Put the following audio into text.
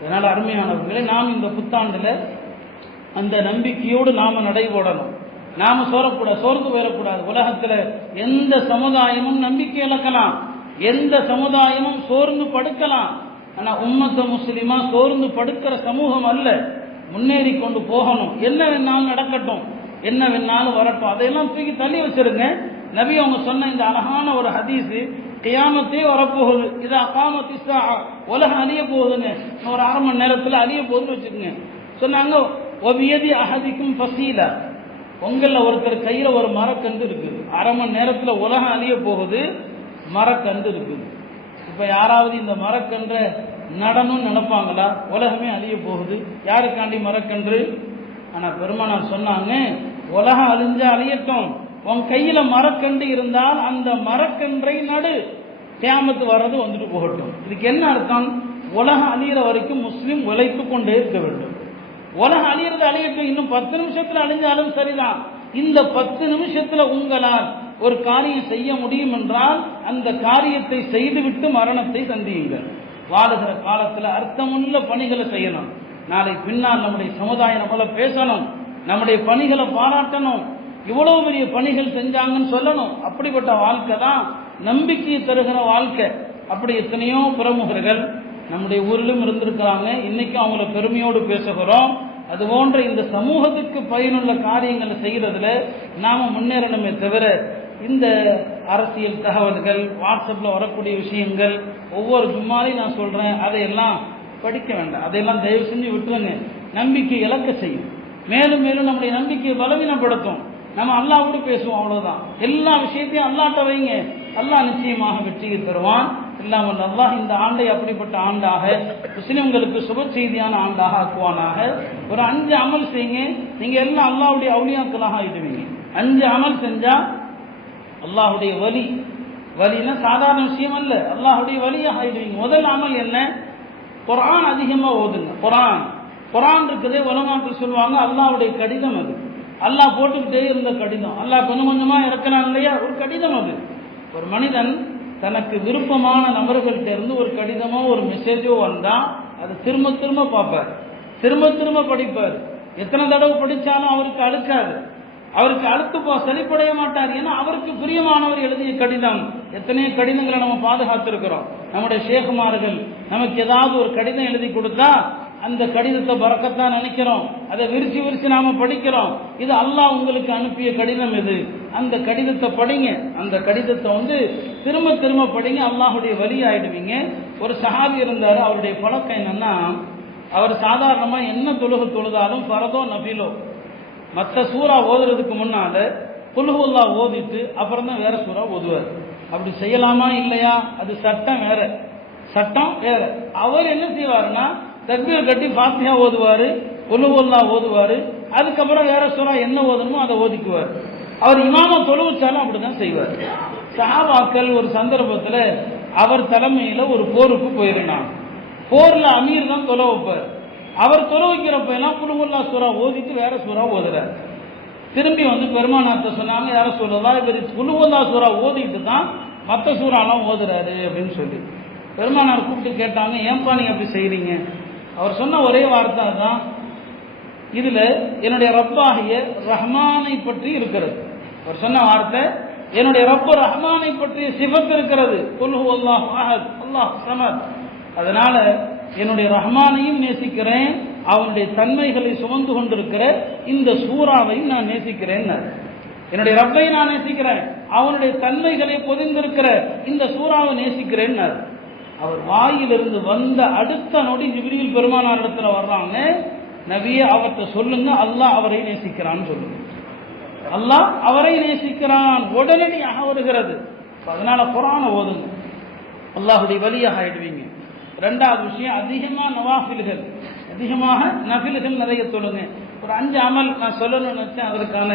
அதனால் அருமையானவர்களே, நாம் இந்த புத்தாண்டில் அந்த நம்பிக்கையோடு நாம் நடைபோடணும். நாம் சோர்ந்து போயிடக்கூடாது. உலகத்தில் எந்த சமுதாயமும் நம்பிக்கை இழக்கலாம், எந்த சமுதாயமும் சோர்ந்து படுக்கலாம். ஆனால் உம்மத்த முஸ்லிமா சோர்ந்து படுக்கிற சமூகம் அல்ல. முன்னேறி கொண்டு போகணும். என்ன வேணாலும் நடக்கட்டும், என்ன வேணாலும் வரட்டும், அதையெல்லாம் தூக்கி தள்ளி வச்சிருங்க. நபி அவங்க சொன்ன இந்த அழகான ஒரு ஹதீஸு, கியாமத்தே வரப்போகுது, இது அகாமத்தி ஸாஅ, உலகம் அழிய போகுதுன்னு, ஒரு அரை மணி நேரத்தில் அழிய போகுதுன்னு வச்சுக்கோங்க. சொன்னாங்க, ஒபியதி அஹதிக்கும் ஃபசீலா, உங்களில் ஒருத்தர் கையில் ஒரு மரக்கன்று இருக்குது. அரை மணி நேரத்தில் உலகம் அழிய போகுது, மரக்கன்று இருக்குது. இப்போ யாராவது இந்த மரக்கன்றை நடணும்னு நினைப்பாங்களா? உலகமே அழிய போகுது, யாருக்காண்டி மரக்கன்று? ஆனால் பெருமானார் சொன்னாங்க, உலகம் அழிஞ்சா அழியட்டும், உன் கையில மரக்கன்று இருந்தால் அந்த மரக்கன்றை நடு, கியாமத்து வர்றது வந்துட்டு போகட்டும். இதுக்கு என்ன அர்த்தம்? உலகம் அழியிற வரைக்கும் முஸ்லிம் உழைத்து கொண்டே இருக்க வேண்டும். உலகம் அழியிறது அழியட்டும், இன்னும் 10 நிமிஷத்துல அழிஞ்சாலும் சரிதான். இந்த 10 நிமிஷத்துல உங்களால் ஒரு காரியம் செய்ய முடியும் என்றால் அந்த காரியத்தை செய்துவிட்டு மரணத்தை சந்தியுங்கள். வாழுகிற காலத்தில் அர்த்தமுள்ள பணிகளை செய்யணும். நாளை பின்னால் நம்முடைய சமுதாயம் நம்மள பேசணும், நம்முடைய பணிகளை பாராட்டணும், இவ்வளவு பெரிய பணிகள் செஞ்சாங்கன்னு சொல்லணும். அப்படிப்பட்ட வாழ்க்கை தான் நம்பிக்கையை தருகிற வாழ்க்கை. அப்படி எத்தனையோ பிரமுகர்கள் நம்முடைய ஊரிலும் இருந்திருக்கிறாங்க. இன்னைக்கும் அவங்கள பெருமையோடு பேசுகிறோம். அது போன்ற இந்த சமூகத்துக்கு பயனுள்ள காரியங்களை செய்யறதுல நாம முன்னேறணுமே தவிர, இந்த அரசியல் தகவல்கள், வாட்ஸ்அப்ல வரக்கூடிய விஷயங்கள், ஒவ்வொரு ஜும்மாலையும் நான் சொல்றேன், அதையெல்லாம் படிக்க வேண்டாம். அதையெல்லாம் தயவு செஞ்சு விட்டுருங்க. நம்பிக்கை இழக்க செய்யும், மேலும் மேலும் நம்முடைய நம்பிக்கையை பலவீனப்படுத்தும். நம்ம அல்லாஹ்வோடு பேசுவோம், அவ்வளவுதான். எல்லா விஷயத்தையும் அல்லாஹ்ட்ட வைங்க, அல்லாஹ் நிச்சயமாக வெற்றியை தருவான். இல்லாமல் அல்லாஹ் இந்த ஆண்டை அப்படிப்பட்ட ஆண்டாக, முஸ்லிம்களுக்கு சுப செய்தியான ஆண்டாக ஆக்குவானாக. ஒரு 5 அமல் செய்யுங்க, நீங்க எல்லாம் அல்லாஹ்வுடைய அவுலியாக்களாக ஆயிடுவீங்க. 5 அமல் செஞ்சா அல்லாஹ்வுடைய வலினா சாதாரண விஷயம் அல்ல, அல்லாஹ்வுடைய வலியாக ஆயிடுவீங்க. முதல் அமல் என்ன? குர்ஆன் அதிகமா ஓதுங்க. குர்ஆன் இருக்குதே, உலமாக்கள் சொல்லுவாங்க அல்லாஹ்வுடைய கடிதம். அது அல்லாஹ் போட்டுக்கிட்டே இருந்த கடிதம். அல்லாஹ் கொஞ்சம் கொஞ்சமா இறக்கிறான் இல்லையா, ஒரு கடிதம் அது. ஒரு மனிதன் தனக்கு விருப்பமான நபர்கள்ட்ட இருந்து ஒரு கடிதமோ ஒரு மெசேஜோ வந்தா அதை திரும்ப திரும்ப பார்ப்பார், திரும்ப திரும்ப படிப்பார். எத்தனை தடவை படித்தாலும் அவருக்கு அழுக்காது, அவருக்கு அழுத்து செழிப்படைய மாட்டார். ஏன்னா அவருக்கு பிரியமானவர் எழுதிய கடிதம். எத்தனையோ கடிதங்களை நம்ம பாதுகாத்திருக்கிறோம். நம்முடைய ஷேகுமார்கள் நமக்கு ஏதாவது ஒரு கடிதம் எழுதி கொடுத்தா அந்த கடிதத்தை பரக்கத்தான் நினைக்கிறோம், அதை விரிச்சு விரிச்சு நாம படிக்கிறோம். இது அல்லாஹ் உங்களுக்கு அனுப்பிய கடிதம். இது அந்த கடிதத்தை படிங்க, அந்த கடிதத்தை திரும்ப திரும்ப படிங்க, அல்லாஹுடைய வலி ஆயிடுவீங்க. ஒரு சஹாபி இருந்தாரு, அவருடைய பழக்கம் என்னன்னா, அவர் சாதாரணமா என்ன தொழுதாலும் ஃபரதோ நஃபிலோ மற்ற சூறா ஓதுறதுக்கு முன்னால குல் ஹுவல்லாஹ் ஓதிட்டு அப்புறம் தான் வேற சூறா ஓதுவார். அப்படி செய்யலாமா இல்லையா, அது சட்டம் வேற, சட்டம் வேற. அவர் என்ன செய்வாருன்னா, தக்பீர் கட்டி ஃபாத்திஹா ஓதுவாரு, குல் ஹுவல்லாஹ் ஓதுவாரு, அதுக்கப்புறம் வேற சூறா என்ன ஓதணுமோ அதை ஓதிக்குவார். அவர் இமாம தொழுவிச்சாலும் அப்படிதான் செய்வார். சஹாபாக்கள் ஒரு சந்தர்ப்பத்தில் அவர் தலைமையில ஒரு போருக்கு போயிருந்தாங்க. போர்ல அமீர் தான் தொலை வைப்பார். அவர் தொலை வைக்கிறப்ப எல்லாம் குல் ஹுவல்லாஹ் சூறா ஓதிட்டு வேற சூறா ஓதுறார். திரும்பி பெருமானார்ட்ட சொன்னாங்க, யார சொல்லலாம், இவர் குல் ஹுவல்லாஹ் சூறா ஓதிட்டு தான் மற்ற சூறாலாம் ஓதுறாரு அப்படின்னு சொல்லி பெருமானார் கூப்பிட்டு கேட்டாங்க, ஏன்பா நீங்க அப்படி செய்றீங்க? அவர் சொன்ன ஒரே வார்த்தை தான், இதுல என்னுடைய ரப்பாகிய ரஹ்மானை பற்றி இருக்கிறது. அவர் சொன்ன வார்த்தை, என்னுடைய ரப்பு ரஹ்மானை பற்றிய சிஃபத் இருக்கிறது. குல் ஹுவல்லாஹு அஹத் அல்லாஹ் ஸமத். அதனால என்னுடைய ரஹ்மானையும் நேசிக்கிறேன், அவனுடைய தன்மைகளை சுமந்து கொண்டிருக்கிற இந்த சூறாவையும் நான் நேசிக்கிறேன். என்னுடைய ரப்பை நான் நேசிக்கிறேன், அவனுடைய தன்மைகளை பொதிந்திருக்கிற இந்த சூறாவை நேசிக்கிறேன். அவர் வாயிலிருந்து வந்த அடுத்த நொடி ஜிப்ரீல் பெருமானார் இடத்துல வர்றாங்க, நபியே அவர்கிட்ட சொல்லுங்க அல்லாஹ் அவரை நேசிக்கிறான்னு சொல்லுங்க. அல்லாஹ் அவரை நேசிக்கிறான், உடனடியாக வருகிறது. அதனால குர்ஆனை ஓதுங்க, அல்லாஹுடைய வலியாக ஆயிடுவீங்க. 2வது விஷயம், அதிகமாக நவாஃபில்கள், அதிகமாக நஃபில்கள் நிறைய சொல்லுங்க. ஒரு 5 அமல் நான் சொல்லணும்னு நினைச்சேன், அதற்கான